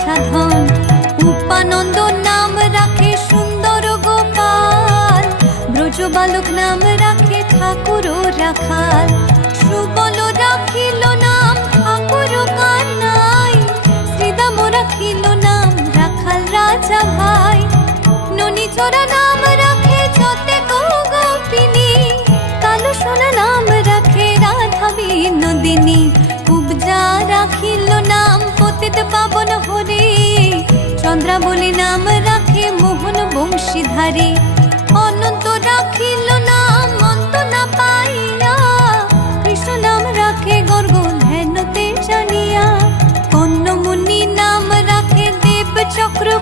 বাছা ধন। উপানন্দ নাম রাখে সুন্দর গোপাল, ব্রজ বালক নাম রাখে ঠাকুর রাখাল। সুবল রাখিল নাম ঠাকুর কানাই, শ্রীদাম রাখিল নাম রাখাল রাজা ভাই। ননীচরা নাম রাখে যতে গোপিনী, কালো সোনা নাম রাখে রাধা বিনোদিনী। কুবজা রাখিল নাম পতিত পাবন হরে, চন্দ্রাবলী নাম রাখে মোহন বংশীধারী। অনন্ত রাখিল নাম অন্ত না পাইয়া, কৃষ্ণ নাম রাখে গর্গ ধ্যানতে জানিয়া। কন্যমুনি নাম রাখে দেব চক্র